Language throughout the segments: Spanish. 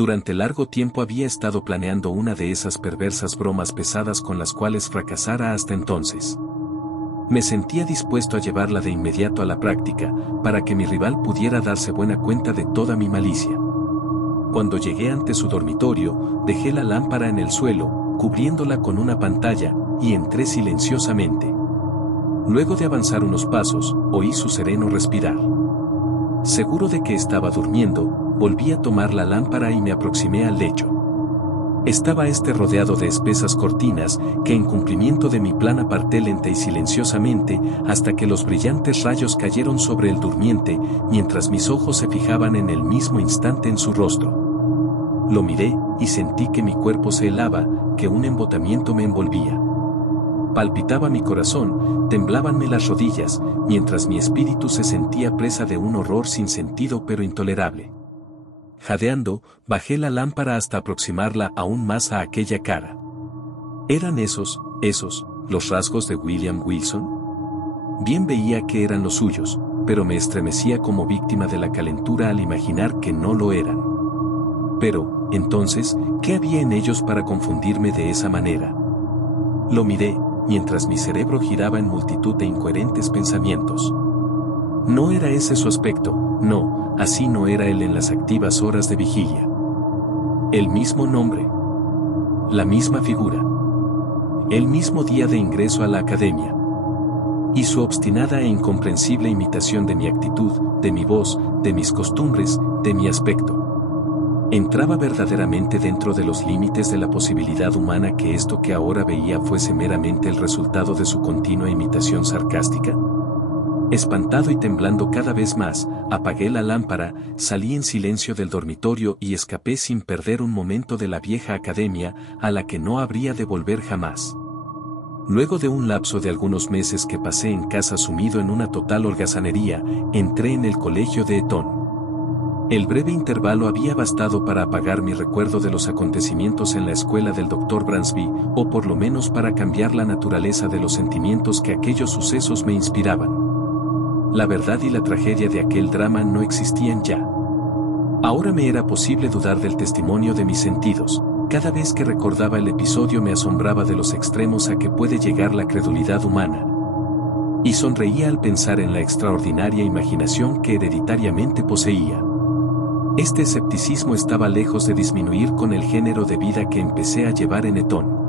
Durante largo tiempo había estado planeando una de esas perversas bromas pesadas con las cuales fracasara hasta entonces. Me sentía dispuesto a llevarla de inmediato a la práctica, para que mi rival pudiera darse buena cuenta de toda mi malicia. Cuando llegué ante su dormitorio, dejé la lámpara en el suelo, cubriéndola con una pantalla, y entré silenciosamente. Luego de avanzar unos pasos, oí su sereno respirar. Seguro de que estaba durmiendo, volví a tomar la lámpara y me aproximé al lecho. Estaba rodeado de espesas cortinas, que en cumplimiento de mi plan aparté lenta y silenciosamente, hasta que los brillantes rayos cayeron sobre el durmiente, mientras mis ojos se fijaban en el mismo instante en su rostro. Lo miré, y sentí que mi cuerpo se helaba, que un embotamiento me envolvía. Palpitaba mi corazón, temblábanme las rodillas, mientras mi espíritu se sentía presa de un horror sin sentido pero intolerable. Jadeando, bajé la lámpara hasta aproximarla aún más a aquella cara. ¿Eran esos, los rasgos de William Wilson? Bien veía que eran los suyos, pero me estremecía como víctima de la calentura al imaginar que no lo eran. Pero, entonces, ¿qué había en ellos para confundirme de esa manera? Lo miré, mientras mi cerebro giraba en multitud de incoherentes pensamientos. No era ese su aspecto, no, así no era él en las activas horas de vigilia. El mismo nombre. La misma figura. El mismo día de ingreso a la academia. Y su obstinada e incomprensible imitación de mi actitud, de mi voz, de mis costumbres, de mi aspecto. ¿Entraba verdaderamente dentro de los límites de la posibilidad humana que esto que ahora veía fuese meramente el resultado de su continua imitación sarcástica? Espantado y temblando cada vez más, apagué la lámpara, salí en silencio del dormitorio y escapé sin perder un momento de la vieja academia, a la que no habría de volver jamás. Luego de un lapso de algunos meses que pasé en casa sumido en una total holgazanería, entré en el colegio de Eton. El breve intervalo había bastado para apagar mi recuerdo de los acontecimientos en la escuela del Dr. Bransby, o por lo menos para cambiar la naturaleza de los sentimientos que aquellos sucesos me inspiraban. La verdad y la tragedia de aquel drama no existían ya. Ahora me era posible dudar del testimonio de mis sentidos. Cada vez que recordaba el episodio me asombraba de los extremos a que puede llegar la credulidad humana. Y sonreía al pensar en la extraordinaria imaginación que hereditariamente poseía. Este escepticismo estaba lejos de disminuir con el género de vida que empecé a llevar en Eton.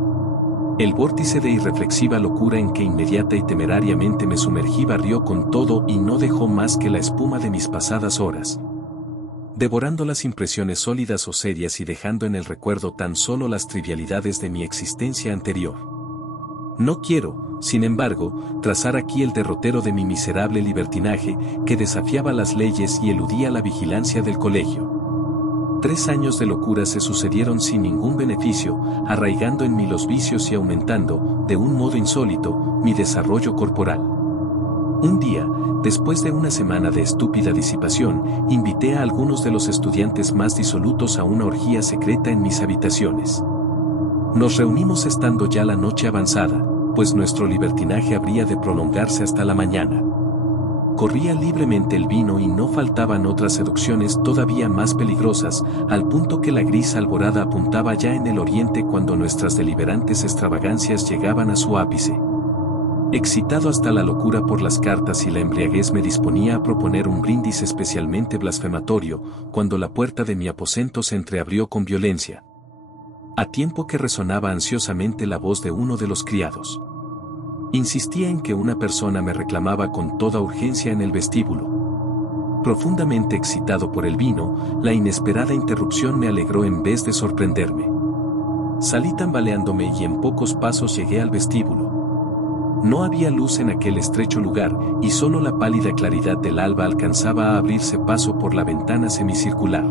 El vórtice de irreflexiva locura en que inmediata y temerariamente me sumergí barrió con todo y no dejó más que la espuma de mis pasadas horas. Devorando las impresiones sólidas o serias y dejando en el recuerdo tan solo las trivialidades de mi existencia anterior. No quiero, sin embargo, trazar aquí el derrotero de mi miserable libertinaje, que desafiaba las leyes y eludía la vigilancia del colegio. 3 años de locura se sucedieron sin ningún beneficio, arraigando en mí los vicios y aumentando, de un modo insólito, mi desarrollo corporal. Un día, después de una semana de estúpida disipación, invité a algunos de los estudiantes más disolutos a una orgía secreta en mis habitaciones. Nos reunimos estando ya la noche avanzada, pues nuestro libertinaje habría de prolongarse hasta la mañana. Corría libremente el vino y no faltaban otras seducciones todavía más peligrosas, al punto que la gris alborada apuntaba ya en el oriente cuando nuestras deliberantes extravagancias llegaban a su ápice. Excitado hasta la locura por las cartas y la embriaguez me disponía a proponer un brindis especialmente blasfematorio, cuando la puerta de mi aposento se entreabrió con violencia. A tiempo que resonaba ansiosamente la voz de uno de los criados. Insistía en que una persona me reclamaba con toda urgencia en el vestíbulo. Profundamente excitado por el vino, la inesperada interrupción me alegró en vez de sorprenderme. Salí tambaleándome y en pocos pasos llegué al vestíbulo. No había luz en aquel estrecho lugar, y solo la pálida claridad del alba alcanzaba a abrirse paso por la ventana semicircular.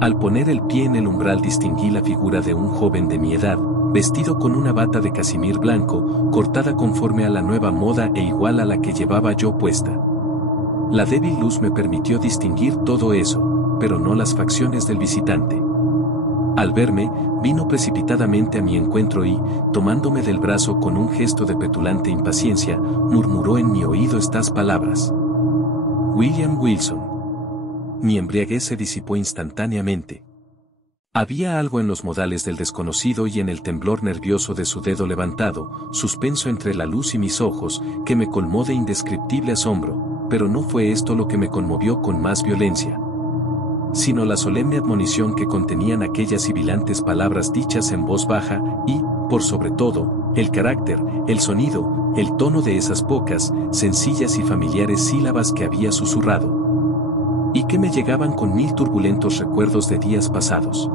Al poner el pie en el umbral distinguí la figura de un joven de mi edad, vestido con una bata de casimir blanco, cortada conforme a la nueva moda e igual a la que llevaba yo puesta. La débil luz me permitió distinguir todo eso, pero no las facciones del visitante. Al verme, vino precipitadamente a mi encuentro y, tomándome del brazo con un gesto de petulante impaciencia, murmuró en mi oído estas palabras. William Wilson. Mi embriaguez se disipó instantáneamente. Había algo en los modales del desconocido y en el temblor nervioso de su dedo levantado, suspenso entre la luz y mis ojos, que me colmó de indescriptible asombro, pero no fue esto lo que me conmovió con más violencia, sino la solemne admonición que contenían aquellas sibilantes palabras dichas en voz baja, y, por sobre todo, el carácter, el sonido, el tono de esas pocas, sencillas y familiares sílabas que había susurrado, y que me llegaban con mil turbulentos recuerdos de días pasados,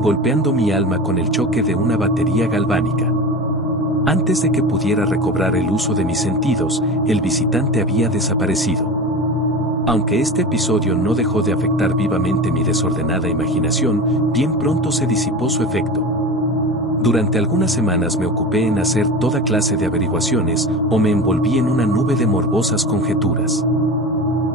golpeando mi alma con el choque de una batería galvánica. Antes de que pudiera recobrar el uso de mis sentidos, el visitante había desaparecido. Aunque este episodio no dejó de afectar vivamente mi desordenada imaginación, bien pronto se disipó su efecto. Durante algunas semanas me ocupé en hacer toda clase de averiguaciones, o me envolví en una nube de morbosas conjeturas.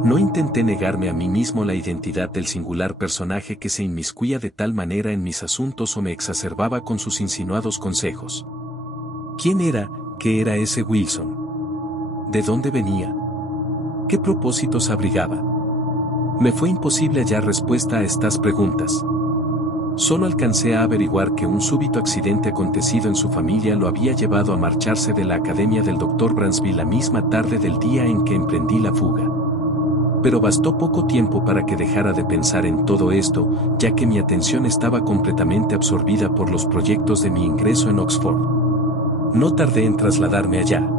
No intenté negarme a mí mismo la identidad del singular personaje que se inmiscuía de tal manera en mis asuntos o me exacerbaba con sus insinuados consejos. ¿Quién era, qué era ese Wilson? ¿De dónde venía? ¿Qué propósitos abrigaba? Me fue imposible hallar respuesta a estas preguntas. Solo alcancé a averiguar que un súbito accidente acontecido en su familia lo había llevado a marcharse de la academia del Dr. Bransby la misma tarde del día en que emprendí la fuga. Pero bastó poco tiempo para que dejara de pensar en todo esto, ya que mi atención estaba completamente absorbida por los proyectos de mi ingreso en Oxford. No tardé en trasladarme allá,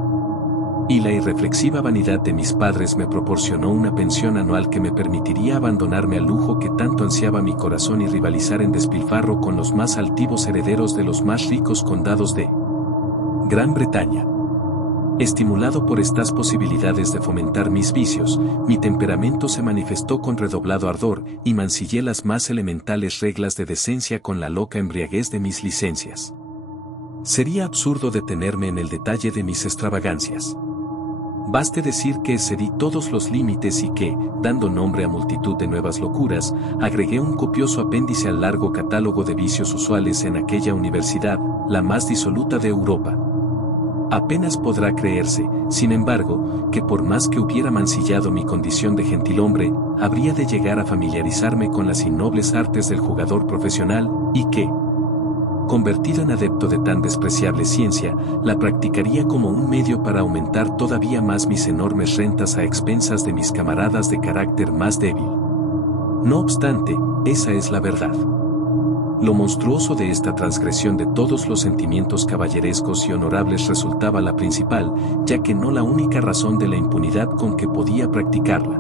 y la irreflexiva vanidad de mis padres me proporcionó una pensión anual que me permitiría abandonarme al lujo que tanto ansiaba mi corazón y rivalizar en despilfarro con los más altivos herederos de los más ricos condados de Gran Bretaña. Estimulado por estas posibilidades de fomentar mis vicios, mi temperamento se manifestó con redoblado ardor, y mancillé las más elementales reglas de decencia con la loca embriaguez de mis licencias. Sería absurdo detenerme en el detalle de mis extravagancias. Baste decir que excedí todos los límites y que, dando nombre a multitud de nuevas locuras, agregué un copioso apéndice al largo catálogo de vicios usuales en aquella universidad, la más disoluta de Europa. Apenas podrá creerse, sin embargo, que por más que hubiera mancillado mi condición de gentilhombre, habría de llegar a familiarizarme con las innobles artes del jugador profesional, y que, convertido en adepto de tan despreciable ciencia, la practicaría como un medio para aumentar todavía más mis enormes rentas a expensas de mis camaradas de carácter más débil. No obstante, esa es la verdad. Lo monstruoso de esta transgresión de todos los sentimientos caballerescos y honorables resultaba la principal, ya que no la única razón de la impunidad con que podía practicarla.